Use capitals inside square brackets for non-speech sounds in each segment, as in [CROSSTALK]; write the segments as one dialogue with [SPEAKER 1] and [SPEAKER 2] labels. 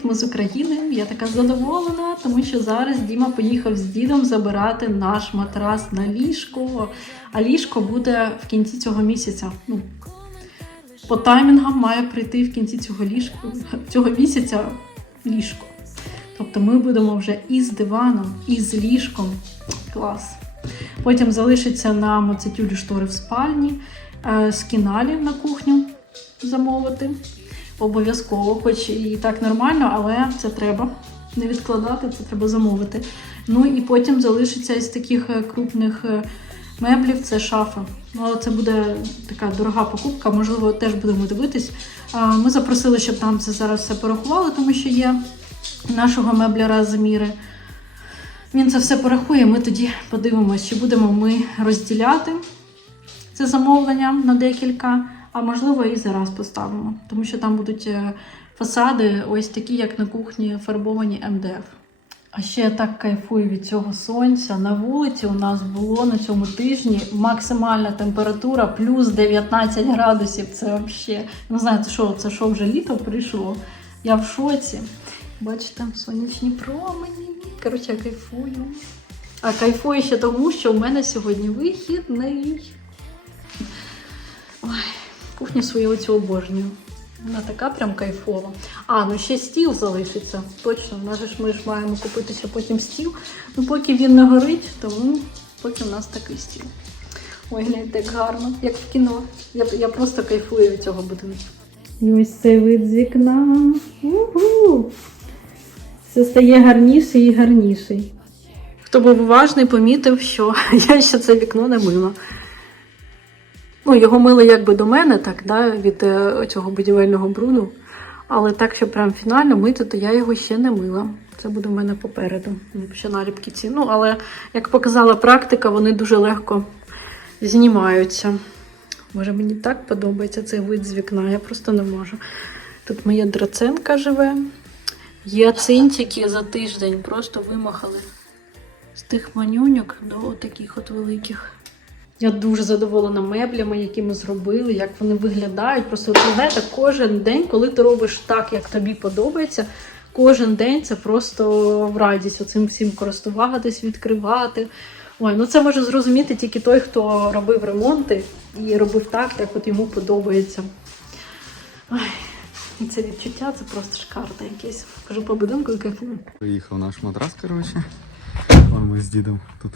[SPEAKER 1] Привіт! Ми з України. Я така задоволена, тому що зараз Діма поїхав з дідом забирати наш матрас на ліжко. А ліжко буде в кінці цього місяця. Ну, по таймінгам має прийти в кінці цього ліжка цього місяця ліжко. Тобто ми будемо вже із диваном, і з ліжком. Клас. Потім залишиться нам оце тюлі штори в спальні, е, з кіналі на кухню замовити. Обов'язково, хоч і так нормально, але це треба не відкладати, це треба замовити. Ну і потім залишиться із таких е, крупних е, меблів це шафа. Ну, це буде така дорога покупка, можливо, теж будемо дивитись. Ми запросили, щоб нам це зараз все порахували, тому що є нашого мебляра заміри. Він це все порахує, ми тоді подивимося, чи будемо ми розділяти це замовлення на декілька, а можливо і зараз поставимо, тому що там будуть е, фасади, ось такі, як на кухні, фарбовані МДФ. А ще я так кайфую від цього сонця. На вулиці у нас було на цьому тижні максимальна температура плюс 19 градусів. Це взагалі, не знаю, це що, це що вже літо прийшло. Я в шоці. Бачите, сонячні промені. Коротше, я кайфую. А кайфую ще тому, що у мене сьогодні вихідний. Ой, кухню свою оцю обожнюю. Вона така прям кайфова. А, ну ще стіл залишиться. Точно, в нас ж ми ж маємо купити ще потім стіл. Ну, поки він не горить, тому поки в нас такий стіл. Ой, гляньте, як гарно, як в кіно. Я, я просто кайфую від цього будинку. І ось цей вид з вікна. Угу. Все стає гарніший і гарніший. Хто був уважний, помітив, що [LAUGHS] я ще це вікно не мила. Ну, його мили якби до мене, так, да, від е, цього будівельного бруду. Але так, що прям фінально мити, то я його ще не мила. Це буде в мене попереду. Ще наліпки ці. Ну, але як показала практика, вони дуже легко знімаються. Може, мені так подобається цей вид з вікна, я просто не можу. Тут моя драценка живе. Є цинтики за тиждень, просто вимахали з тих манюньок до таких от великих. Я дуже задоволена меблями, які ми зробили, як вони виглядають. Просто ви знаєте, кожен день, коли ти робиш так, як тобі подобається, кожен день це просто в радість оцим всім користуватись, відкривати. Ой, ну це може зрозуміти тільки той, хто робив ремонти і робив так, як от йому подобається. Ой, і це відчуття це просто шикарне якесь. Кажу по будинку і.
[SPEAKER 2] Приїхав наш матрас, коротше. Ми з дідом тут.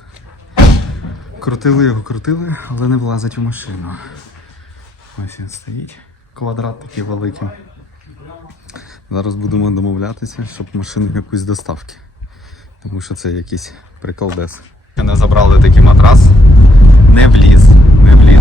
[SPEAKER 2] Крутили його, крутили, але не влазить у машину. Ось він стоїть. Квадрат такий великий. Зараз будемо домовлятися, щоб машину якусь доставки. Тому що це якийсь приколдес. Мене забрали такий матрас. Не вліз, не вліз.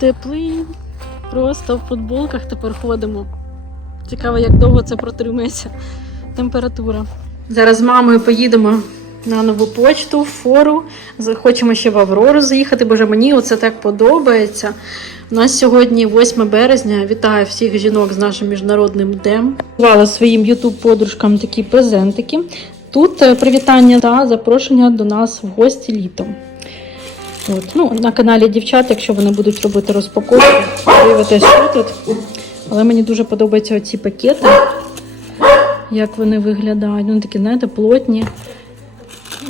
[SPEAKER 1] Теплий. Просто в футболках тепер ходимо. Цікаво, як довго це протримається температура. Зараз з мамою поїдемо на нову почту, в фору. Хочемо ще в Аврору заїхати, боже мені оце так подобається. У нас сьогодні 8 березня. Вітаю всіх жінок з нашим міжнародним днем. Давала своїм ютуб-подружкам такі презентики. Тут е, привітання та запрошення до нас в гості літом. От. Ну, на каналі дівчат, якщо вони будуть робити розпаковку, дивитесь, що тут. Але мені дуже подобаються оці пакети, як вони виглядають. Вони такі, знаєте, плотні.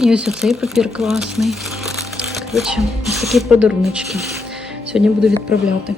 [SPEAKER 1] І ось оцей папір класний. Коротше, ось такі подаруночки. Сьогодні буду відправляти.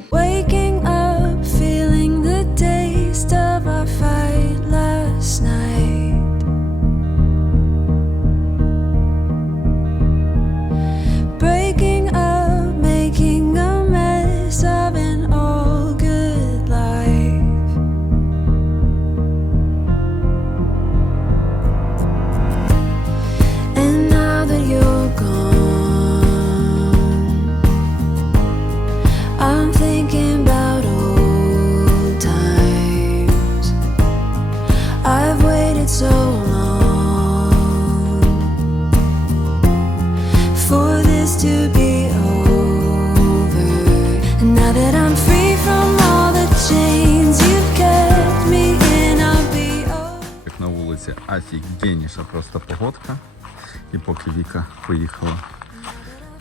[SPEAKER 2] Вулиці офігенніша просто погодка. І поки Віка поїхала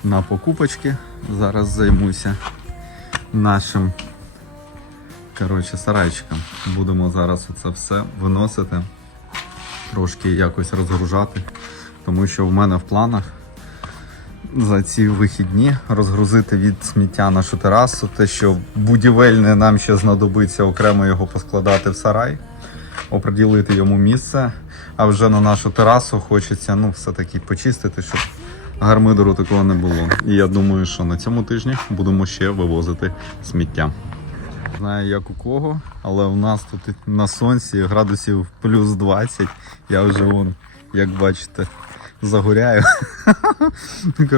[SPEAKER 2] на покупочки, зараз займуся нашим коротше, сарайчиком. Будемо зараз це все виносити, трошки якось розгружати, тому що в мене в планах за ці вихідні розгрузити від сміття нашу терасу, те, що будівельне нам ще знадобиться окремо його поскладати в сарай оприділити йому місце. А вже на нашу терасу хочеться ну, все-таки почистити, щоб гармидору такого не було. І я думаю, що на цьому тижні будемо ще вивозити сміття. Знаю, як у кого, але у нас тут на сонці градусів плюс 20. Я вже вон, як бачите, загоряю.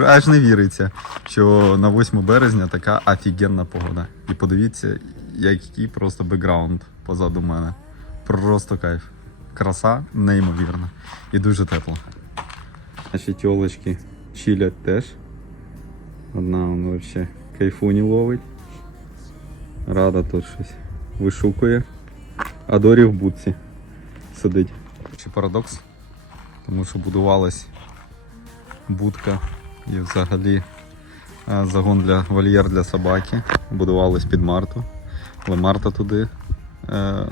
[SPEAKER 2] Аж не віриться, що на 8 березня така офігенна погода. І подивіться, який просто бекграунд позаду мене. Просто кайф. Краса неймовірна. І дуже тепло. Наші тілочки чилять теж. Одна вона взагалі кайфуні ловить. Рада тут щось вишукує. А Дорі в будці сидить. Чи парадокс? Тому що будувалась будка і взагалі е, загон для вольєр для собаки. Будувалась під Марту. Але Марта туди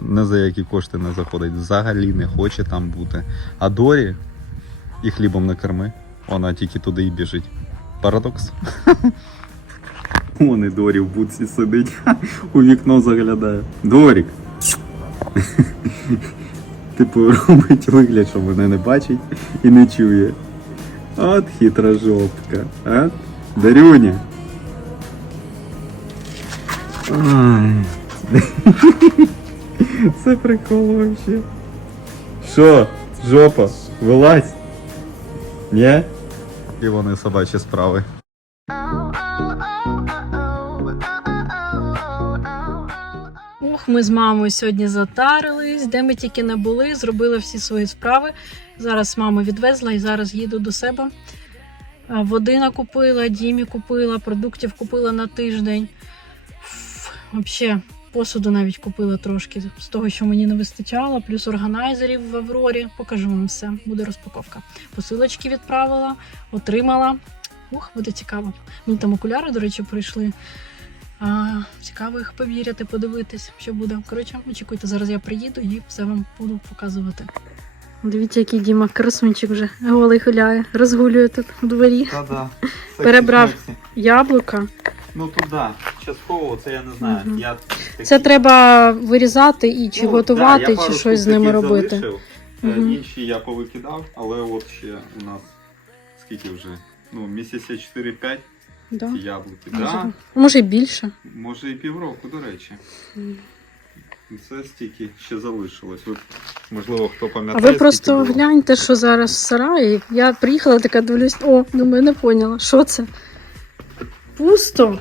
[SPEAKER 2] не за які кошти не заходить. Взагалі не хоче там бути. А Дорі і хлібом не корми. Вона тільки туди і біжить. Парадокс. Вон і Дорі в будці сидить, [LAUGHS] у вікно заглядає. Дорік. [LAUGHS] Типу робить вигляд, що мене не бачить і не чує. От хитра жопка. А? Дарюня. Ай. [LAUGHS] Це прикол вообще. Що? Жопа? Вилазь? Ні? І вони собачі справи.
[SPEAKER 1] Ух, ми з мамою сьогодні затарились, де ми тільки не були, зробили всі свої справи. Зараз маму відвезла і зараз їду до себе. Води накупила, Дімі купила, продуктів купила на тиждень. Взагалі, посуду навіть купила трошки з того, що мені не вистачало, плюс органайзерів в Аврорі. Покажу вам все, буде розпаковка. Посилочки відправила, отримала. Ух, буде цікаво. Мені там окуляри, до речі, прийшли. А, цікаво їх повіряти, подивитись, що буде. Коротше, очікуйте, зараз я приїду і все вам буду показувати. Дивіться, який Діма красунчик вже голий хуляє, розгулює тут у дворі.
[SPEAKER 2] Та-да.
[SPEAKER 1] Перебрав. Яблука.
[SPEAKER 2] Ну туди, частково, це я не знаю.
[SPEAKER 1] Мгм.
[SPEAKER 2] Я
[SPEAKER 1] Це треба вирізати і чи
[SPEAKER 2] Ну,
[SPEAKER 1] готувати,
[SPEAKER 2] да, я
[SPEAKER 1] чи
[SPEAKER 2] пару
[SPEAKER 1] щось з
[SPEAKER 2] штук
[SPEAKER 1] ними робити.
[SPEAKER 2] залишив. Е,
[SPEAKER 1] Мгм.
[SPEAKER 2] Інші я повикидав, але от ще у нас скільки вже? Ну, місяця 4-5
[SPEAKER 1] Да.
[SPEAKER 2] ці яблуки.
[SPEAKER 1] Може,
[SPEAKER 2] Да,
[SPEAKER 1] Може і більше.
[SPEAKER 2] може і півроку, до речі.
[SPEAKER 1] Мгм.
[SPEAKER 2] Це стільки ще залишилось. Ви, можливо, хто
[SPEAKER 1] А
[SPEAKER 2] пам'ятає.
[SPEAKER 1] ви
[SPEAKER 2] скільки
[SPEAKER 1] просто
[SPEAKER 2] було.
[SPEAKER 1] гляньте, що зараз в сараї. Я приїхала така, дивлюсь, о, думаю, не поняла. Що це? Пусто.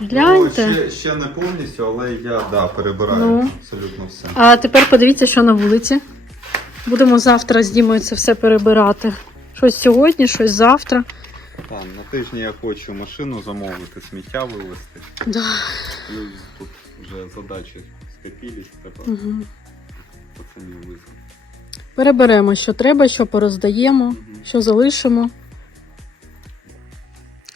[SPEAKER 1] Гляньте.
[SPEAKER 2] Ну, ще, ще не повністю, але я да, перебираю
[SPEAKER 1] Ну.
[SPEAKER 2] абсолютно все.
[SPEAKER 1] А тепер подивіться, що на вулиці. Будемо завтра з Дімою це все перебирати. Щось сьогодні, щось завтра.
[SPEAKER 2] Там, на тижні я хочу машину замовити, сміття вивезти.
[SPEAKER 1] Да.
[SPEAKER 2] Плюс тут вже задачі скопились, треба
[SPEAKER 1] Угу.
[SPEAKER 2] пацанів визвати.
[SPEAKER 1] Переберемо, що треба, що пороздаємо, що залишимо.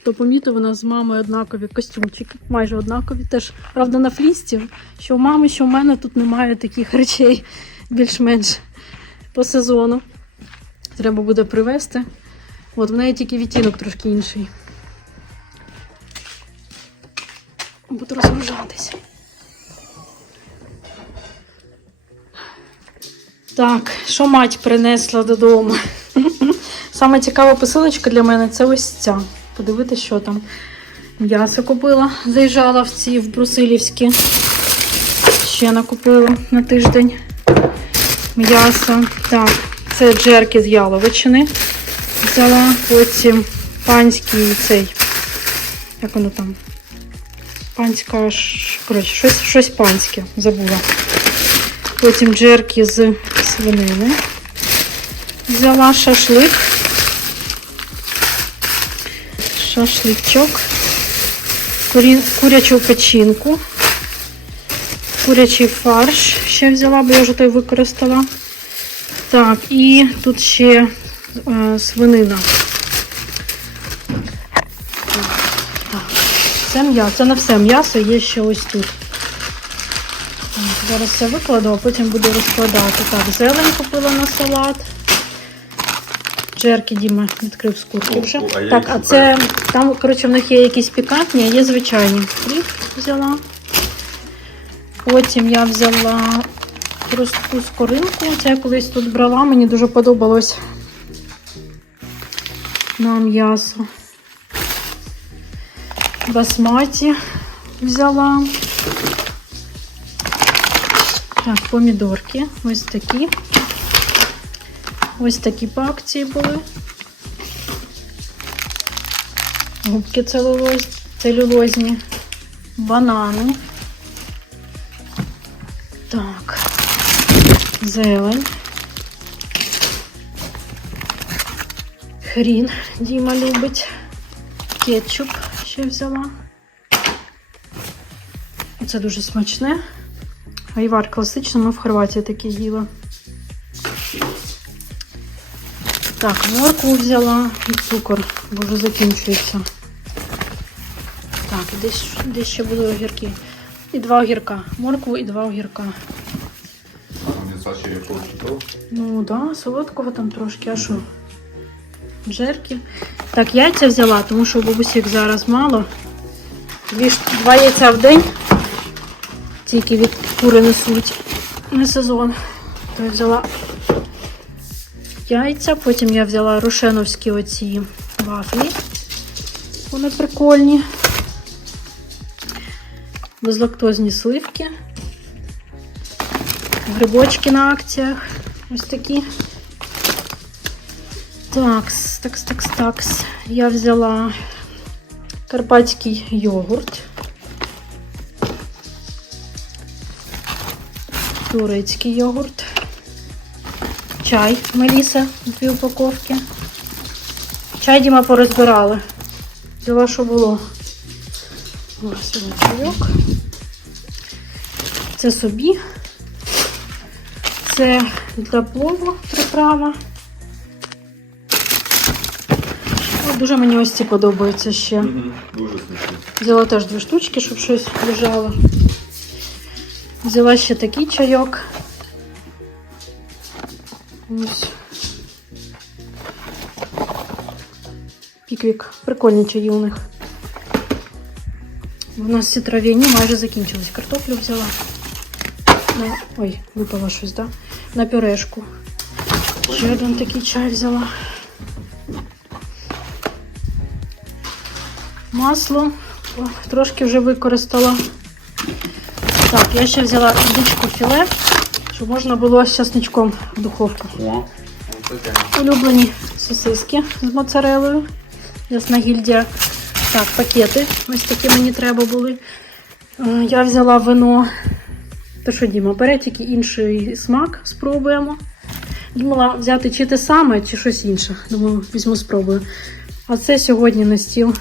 [SPEAKER 1] То помітив, у нас з мамою однакові костюмчики, майже однакові. Теж, правда, на флісті, що в мами, що в мене тут немає таких речей більш-менш по сезону. Треба буде привезти. От в неї тільки відтінок трошки інший. Буду розгружатися. Так, що мать принесла додому? [LAUGHS] Саме цікава посилочка для мене це ось ця. Подивитися, що там. М'ясо купила, заїжджала в ці в Брусилівські. Ще накупила на тиждень м'ясо. Так, це джерки з яловичини. Взяла потім панський цей. Як воно там? Панська. Коротше, щось, щось панське, забула. Потім джерки з свинини. Взяла шашлик. Шашличок. Курі... Курячу печінку. Курячий фарш ще взяла, бо я вже той використала. Так, і тут ще е, свинина. Це м'ясо, це не все м'ясо, є ще ось тут. Так, Зараз все викладу, а потім буду розкладати. Так, зелень купила на салат. Джерки Діма відкрив з курки вже.
[SPEAKER 2] А
[SPEAKER 1] так, а це там, коротше, в них є якісь пікантні, а є звичайні. Хліб взяла. Потім я взяла просту скоринку. Це я колись тут брала, мені дуже подобалось на м'ясо. Басматі взяла. Так, помідорки. Ось такі. Ось такі по акції були. Губки целюлозні. Банани. Так. Зелень. Хрін Діма любить. Кетчуп ще взяла. Це дуже смачне. Айвар класично, ми в Хорватії таке їли. Так, моркву взяла і цукор, бо вже закінчується. Так, десь, десь ще були огірки. І два огірка. Моркву і два огірка.
[SPEAKER 2] М'яса якого чудово.
[SPEAKER 1] Ну так, да, солодкого там трошки, а що? Джерки. Так, яйця взяла, тому що у бабусі зараз мало. Дві, два яйця в день. Тільки від кури несуть. Не сезон. То я взяла яйця, потім я взяла рошеновські оці вафлі. Вони прикольні. Безлактозні сливки. Грибочки на акціях. Ось такі. Такс, такс, такс, такс. Я взяла карпатський йогурт. Турецький йогурт. Чай Меліса, дві упаковки. Чай Діма порозбирали. Взяла, що було. Ось чайок. Це собі. Це для плову приправа. О, дуже мені ось ці подобаються ще.
[SPEAKER 2] Дуже смачно.
[SPEAKER 1] Взяла теж дві штучки, щоб щось лежало. Взяла ще такий чайок. Ось. Піквік. Прикольні чаї у них. У нас ці трав'яні майже закінчились. Картоплю взяла. На... Ой, випала щось, да? На пюрешку. Ще один такий чай взяла. Масло. О, трошки вже використала. Так, я ще взяла індичку філе, щоб можна було з часничком в духовку.
[SPEAKER 2] О.
[SPEAKER 1] Улюблені сосиски з моцарелою. Ясна гільдія. Так, пакети. Ось такі мені треба були. Е, Я взяла вино. То що, Діма, бере тільки інший смак, спробуємо. Думала взяти чи те саме, чи щось інше. Думаю, візьму спробую. А це сьогодні на стіл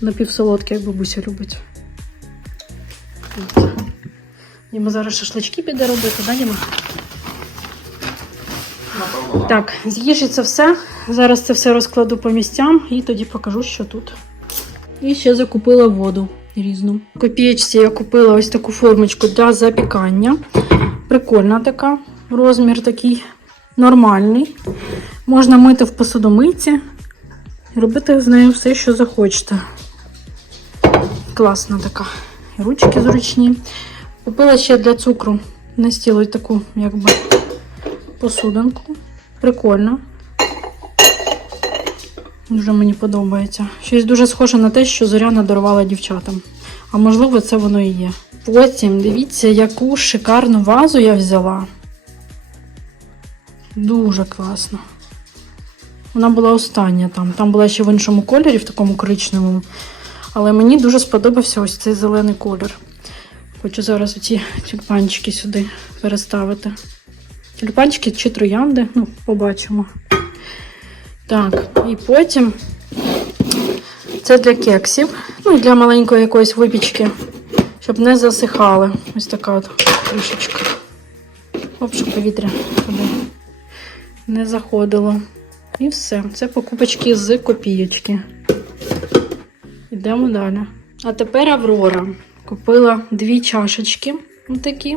[SPEAKER 1] напівсолодке, як бабуся любить. Діма зараз шашлички піде робити, да, Діма? Так, з це все. Зараз це все розкладу по місцям і тоді покажу, що тут. І ще закупила воду різну. В копієчці я купила ось таку формочку для запікання. Прикольна така, розмір такий нормальний. Можна мити в посудомийці робити з нею все, що захочете. Класна така. Ручки зручні. Купила ще для цукру на стіл ось таку, якби, посудинку. Прикольно. Дуже мені подобається. Щось дуже схоже на те, що Зоряна дарувала дівчатам. А можливо, це воно і є. Потім дивіться, яку шикарну вазу я взяла. Дуже класно. Вона була остання там. Там була ще в іншому кольорі, в такому коричневому. Але мені дуже сподобався ось цей зелений колір. Хочу зараз оці тюльпанчики сюди переставити. Тюльпанчики чи троянди, ну, побачимо. Так, і потім це для кексів, ну для маленької якоїсь випічки, щоб не засихали. Ось така от кришечка. Оп, щоб повітря туди не заходило. І все. Це покупочки з копійочки. Йдемо далі. А тепер Аврора. Купила дві чашечки. Отакі.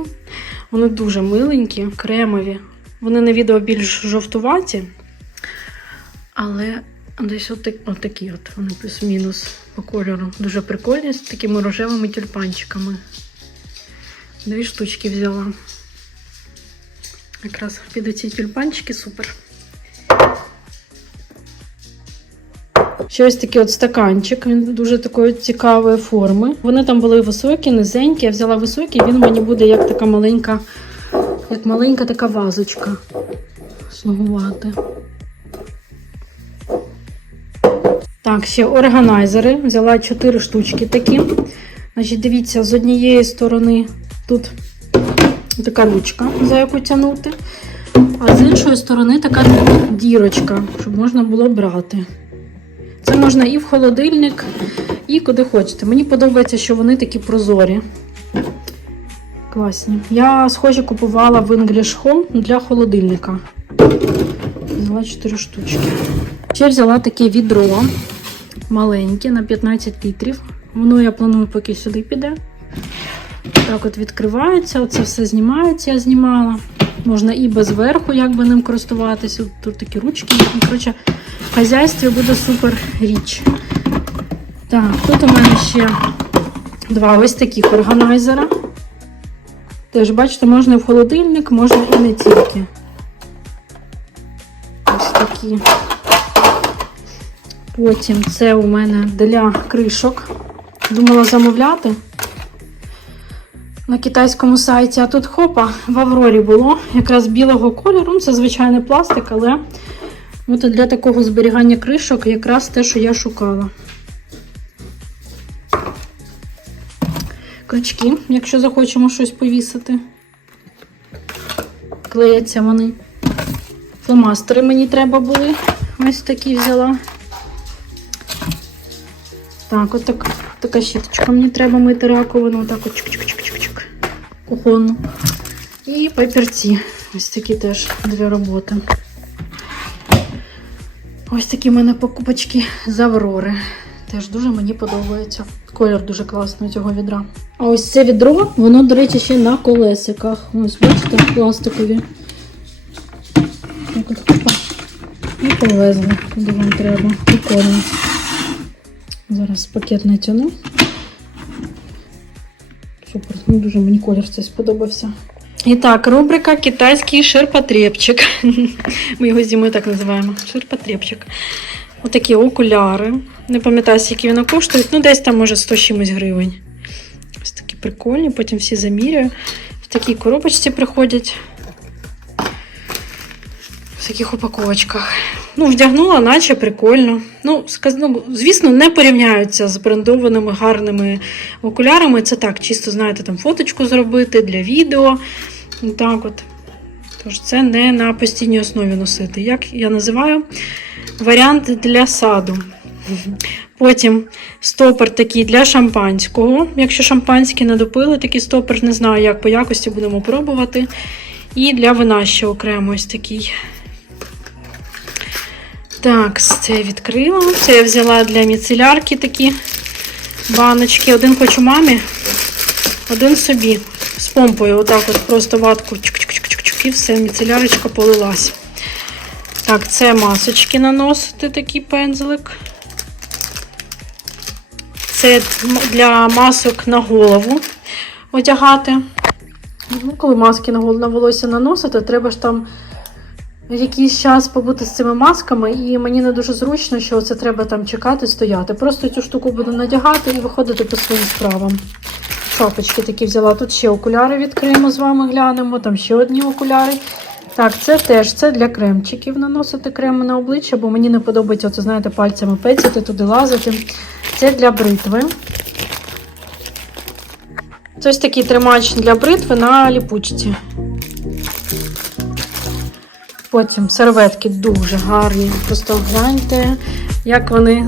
[SPEAKER 1] Вони дуже миленькі, кремові. Вони на відео більш жовтуваті. Але десь отак, отакі от вони плюс-мінус по кольору. Дуже прикольні з такими рожевими тюльпанчиками. Дві штучки взяла. Якраз під оці тюльпанчики супер. Ще ось такий от стаканчик, він дуже такої цікавої форми. Вони там були високі, низенькі. Я взяла високий, він мені буде як така маленька, як маленька така вазочка. Слугувати. Так, ще органайзери. Взяла 4 штучки такі. Значить, дивіться, з однієї сторони тут така ручка, за яку тягнути. А з іншої сторони така дірочка, щоб можна було брати. Це можна і в холодильник, і куди хочете. Мені подобається, що вони такі прозорі. Класні. Я схожі купувала в English Home для холодильника. Взяла 4 штучки. Ще взяла таке відро маленьке на 15 літрів. Воно я планую, поки сюди піде. Так от відкривається, оце все знімається, я знімала. Можна і без верху, як би ним користуватися. Тут такі ручки. Ну, Коротше, в хазяйстві буде супер річ. Так, тут у мене ще два ось таких органайзера. Теж, бачите, можна і в холодильник, можна і не тільки. Ось такі. Потім це у мене для кришок. Думала замовляти на китайському сайті, а тут хопа, в Аврорі було якраз білого кольору. Ну, Це звичайний пластик, але от для такого зберігання кришок якраз те, що я шукала. Крючки, якщо захочемо щось повісити. Клеяться вони. Фломастери мені треба були. Ось такі взяла. Так, от так, така щіточка мені треба мити раковину. Отак от чик-чик-чик-чик-чик. Кухонну. І папірці. Ось такі теж для роботи. Ось такі в мене покупочки з Аврори. Теж дуже мені подобається. Колір дуже класний цього відра. А ось це відро, воно, до речі, ще на колесиках. Ось, бачите, пластикові. Так от. І повезли, куди вам треба. Прикольно. Зараз пакет натягну. Супер, ну дуже мені колір цей сподобався. І так, рубрика Китайський ширпотребчик. [LAUGHS] Ми його зимою так називаємо. Ширпотребчик. Отакі окуляри. Не пам'ятаю, скільки вони коштують. Ну, десь там, може, 100 чимось гривень. Ось такі прикольні, потім всі замірюю. В такій коробочці приходять. В таких упаковочках. Ну, вдягнула, наче прикольно. Ну, ну, звісно, не порівняються з брендованими гарними окулярами. Це так, чисто, знаєте, там фоточку зробити для відео. Так от. Тож це не на постійній основі носити. Як я називаю? Варіант для саду. Потім стопор такий для шампанського. Якщо шампанське не допили, такий стопор, не знаю, як по якості будемо пробувати. І для вина ще окремо ось такий. Так, це відкрила. Це я взяла для міцелярки такі баночки. Один хочу мамі, один собі. З помпою. Отак от просто ватку чук-чук-чук-чук і все, міцелярочка полилась. Так, це масочки наносити, такий пензлик. Це для масок на голову одягати. Ну, коли маски на волосся наносити, треба ж там якийсь час побути з цими масками, і мені не дуже зручно, що це треба там чекати, стояти. Просто цю штуку буду надягати і виходити по своїм справам. Шапочки такі взяла. Тут ще окуляри відкриємо з вами, глянемо. Там ще одні окуляри. Так, це теж це для кремчиків наносити крем на обличчя, бо мені не подобається, оце, знаєте, пальцями пецяти, туди лазити. Це для бритви. Це ось такий тримач для бритви на ліпучці. Потім серветки дуже гарні. Просто гляньте, як вони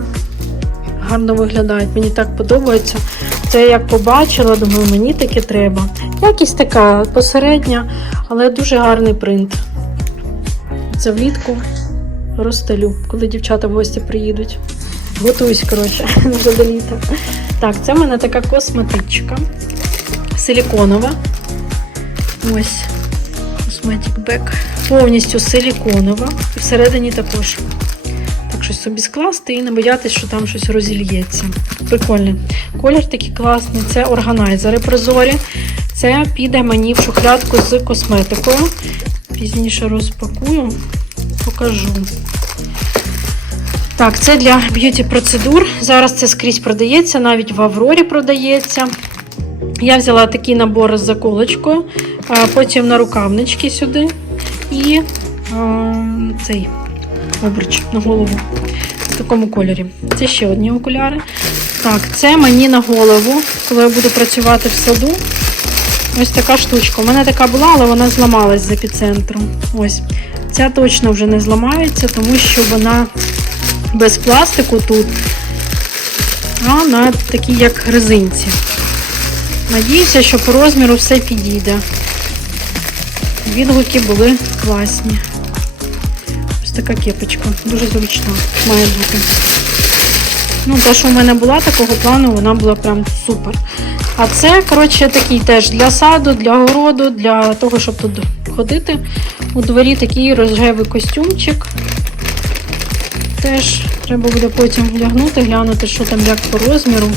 [SPEAKER 1] гарно виглядають. Мені так подобається. Це як побачила, думаю, мені таке треба. Якість така посередня, але дуже гарний принт. Це влітку розстелю, коли дівчата в гості приїдуть. Готуюсь, коротше, [LAUGHS] вже до літа. Так, це в мене така косметичка. Силіконова. Ось. Cosmetic Back. Повністю силіконова. І всередині також. Так щось собі скласти і не боятися, що там щось розільється. Прикольний. Колір такий класний. Це органайзери прозорі. Це піде мені в шухлядку з косметикою. Пізніше розпакую, покажу. Так, це для б'юті процедур. Зараз це скрізь продається, навіть в Аврорі продається. Я взяла такий набор з заколочкою, потім на рукавнички сюди і а, цей обруч на голову в такому кольорі. Це ще одні окуляри. Так, це мені на голову, коли я буду працювати в саду. Ось така штучка. У мене така була, але вона зламалась з епіцентру. Ось. Ця точно вже не зламається, тому що вона без пластику тут, а на такій як резинці. Надіюся, що по розміру все підійде. Відгуки були класні. Ось така кепочка, дуже зручна, має бути. Ну, те, що в мене була такого плану, вона була прям супер. А це, коротше, такий теж для саду, для городу, для того, щоб тут ходити. У дворі такий рожевий костюмчик. Теж треба буде потім вдягнути, глянути, що там як по розміру.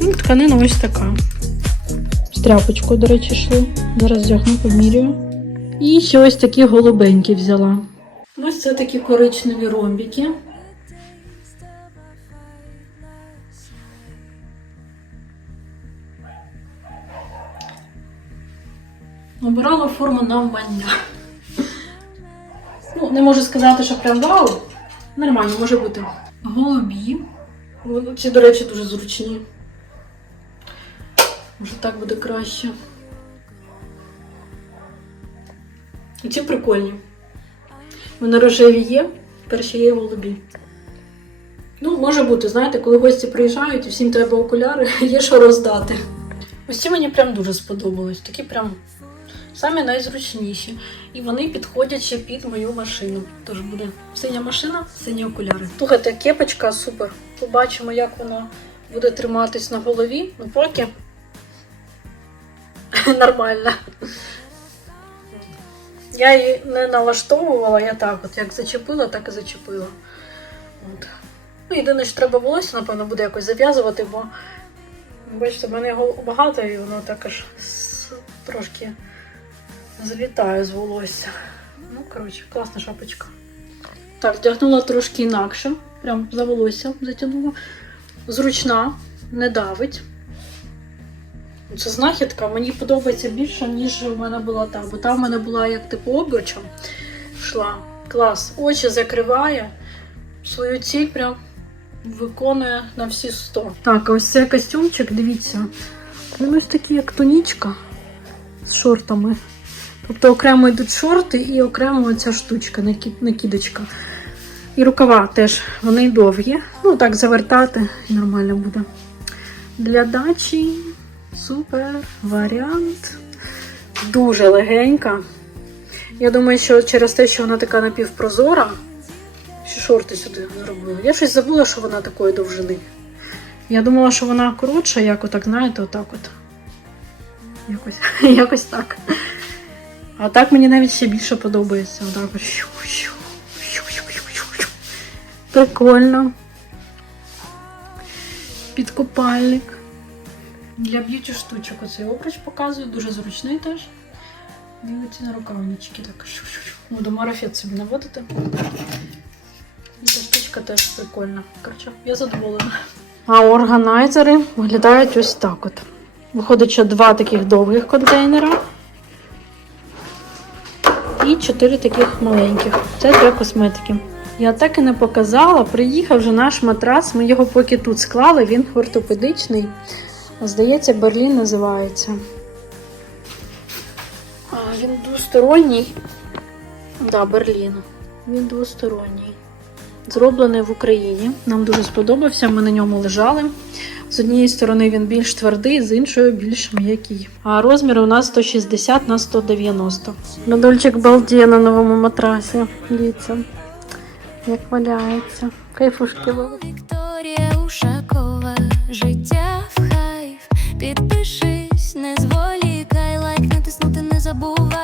[SPEAKER 1] Ну, тканина ось така. З тряпочкою, до речі, йшли. Зараз вдягну, помірюю. І ще ось такі голубенькі взяла. Ось це такі коричневі ромбики. Обирала форму навмання. Ну, не можу сказати, що прям вау. Нормально, може бути. Голубі. Ці, до речі, дуже зручні. Може так буде краще. І ці прикольні. Вони рожеві є, перші є голубі. Ну, може бути, знаєте, коли гості приїжджають і всім треба окуляри, [LAUGHS] є що роздати. Ось ці мені прям дуже сподобались. Такі прям самі найзручніші. І вони підходять ще під мою машину. Тож буде синя машина, сині окуляри. Слухайте, кепочка супер. Побачимо, як вона буде триматись на голові. Ну поки нормально. Я її не налаштовувала, я так от як зачепила, так і зачепила. От. Ну, єдине, що треба волосся, напевно, буде якось зав'язувати, бо бачите, в мене його багато і воно також трошки злітає з волосся. Ну, коротше, класна шапочка. Так, вдягнула трошки інакше. Прям за волосся затягнула. Зручна, не давить. Це знахідка мені подобається більше, ніж у мене була та. Бо та в мене була як типу обручем йшла. Клас. Очі закриває. Свою ціль прям виконує на всі 100. Так, ось цей костюмчик, дивіться. Він ось такий, як тонічка з шортами. Тобто окремо йдуть шорти і окремо оця штучка, накидочка. І рукава теж вони довгі. Ну так, завертати нормально буде. Для дачі супер варіант. Дуже легенька. Я думаю, що через те, що вона така напівпрозора, що шорти сюди зробила. Я щось забула, що вона такої довжини. Я думала, що вона коротша, як отак, знаєте, отак от. Якось, [LAUGHS] якось так. А так мені навіть ще більше подобається. Отак от. Прикольно. Підкупальник. Для б'юті штучок оцей обруч показую, дуже зручний теж. Дивіться на рукавнички, так. щу-щу-щу. Ну, марафет собі наводити. І ця штучка теж прикольна. Коротше, я задоволена. А органайзери виглядають ось так от. Виходить, що два таких довгих контейнера. І чотири таких маленьких. Це для косметики. Я так і не показала. Приїхав вже наш матрас. Ми його поки тут склали, він ортопедичний. Здається, Берлін називається. А, він двосторонній. Да, Берлін. Він двосторонній. Зроблений в Україні. Нам дуже сподобався. Ми на ньому лежали. З однієї сторони він більш твердий, з іншої більш м'який. А розмір у нас 160 на 190. Радольчик балдіє на новому матрасі. Дивіться, як валяється. Кайфушки.
[SPEAKER 3] Вікторія Ушакова, життя. Підпишись, не зволікай, лайк натиснути не забувай.